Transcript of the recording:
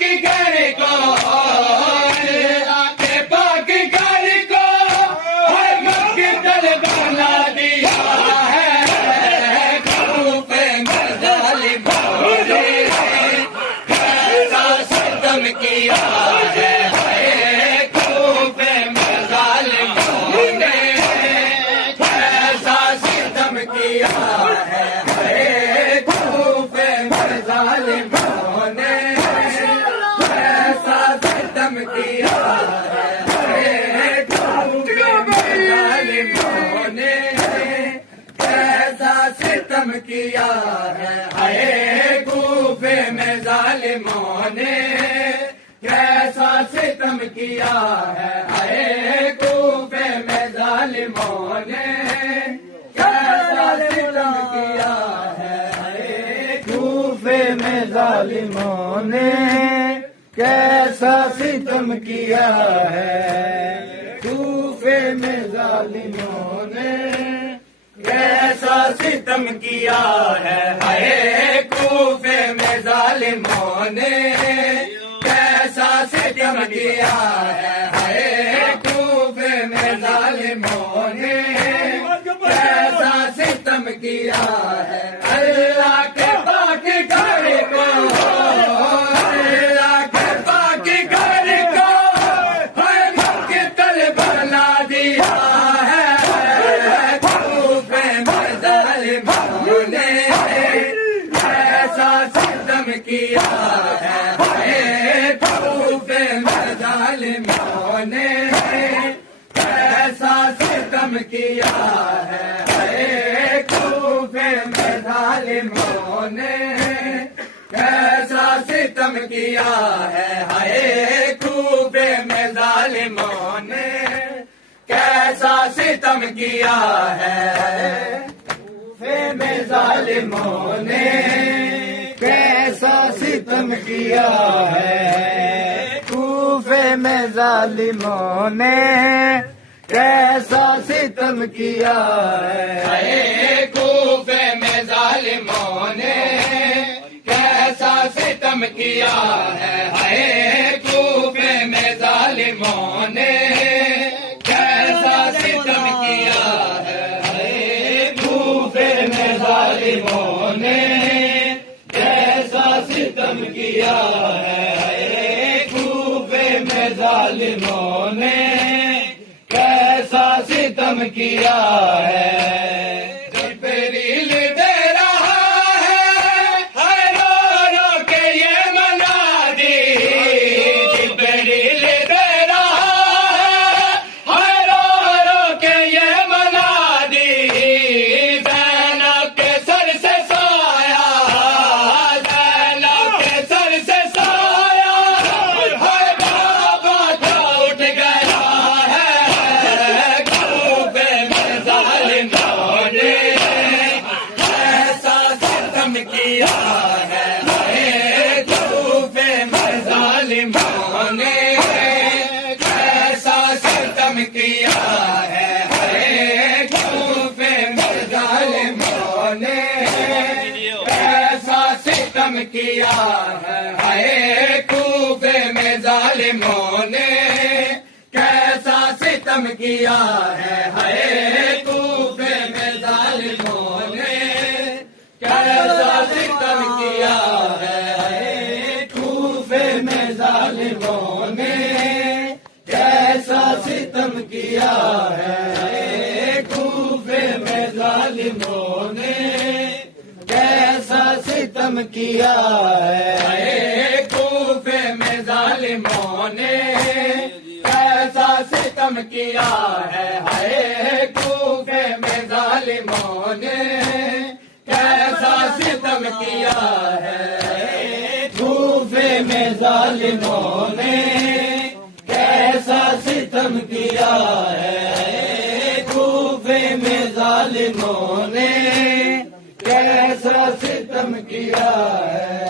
کے گھر کو کے پاک گھر کو ہر مقتل بنا دیا ہے خوف میں ظالموں نے کیسا ستم کیا ہے خوف میں ظالموں نے کیسا ستم کیا ہے خوف میں ظالموں نے کیسا ستم کیا ہے خوف میں ظالموں نے کیسا ستم کیا ہے خوف میں ظالموں نے کیسا ستم کیا ہے خوف میں ظالموں نے کیسا ستم کیا ہے خوف میں ظالموں نے کیسا ستم کیا ہے خوف میں ظالموں نے کیسا ستم کیا ہے خوف میں ظالموں نے کیسا ستم کیا ہے خوف میں ظالموں نے کیسا ستم کیا ہے اللہ کے پاک گھر کو اللہ کے پاک گھر کو ہر مقتل بنا دیا ہے خوف میں ظالموں نے کیسا ستم کیا ہے خوف میں ظالموں نے کیسا ستم کیا ہے خوف میں ظالموں نے کیسا ستم کیا ہے خوف میں ظالموں نے کیسا ستم کیا ہے خوف میں ظالموں نے کیسا ستم کیا ہے خوف میں ظالموں نے کیسا ستم کیا ہے خوف میں ظالموں نے کیسا ستم کیا ہے خوف میں ظالموں نے کیسا ستم کیا ہے خوف میں ظالموں نے کیسا ستم کیا ہے خوف میں ظالموں نے کیسا ستم کیا ہے جبریل دے رہا ہے رو رو کے یہ منادی جبریل دے رہا ہے رو رو کے یہ منادی زینب کے سر سے سایہ زینب کے سر سے سایہ بابا کا اٹھ گیا ہے خوف میں ظالموں نے کیسا ستم کیا ہے خوف میں ظالموں نے کیسا ستم کیا ہے خوف میں ظالموں نے کیسا ستم کیا ہے خوف میں ظالموں نے کیسا ستم کیا ہے خوف میں ظالموں نے کیسا ستم کیا ہے خوف میں ظالموں نے کیسا ستم کیا ہے خوف میں ظالموں نے کیسا ستم کیا ہے خوف میں ظالموں نے کیسا ستم کیا ہے خوف میں ظالموں نے کیسا ستم کیا ہے خوف میں ظالموں نے کیسا ستم کیا ہے خوف میں ظالموں نے کیسا ستم کیا ہے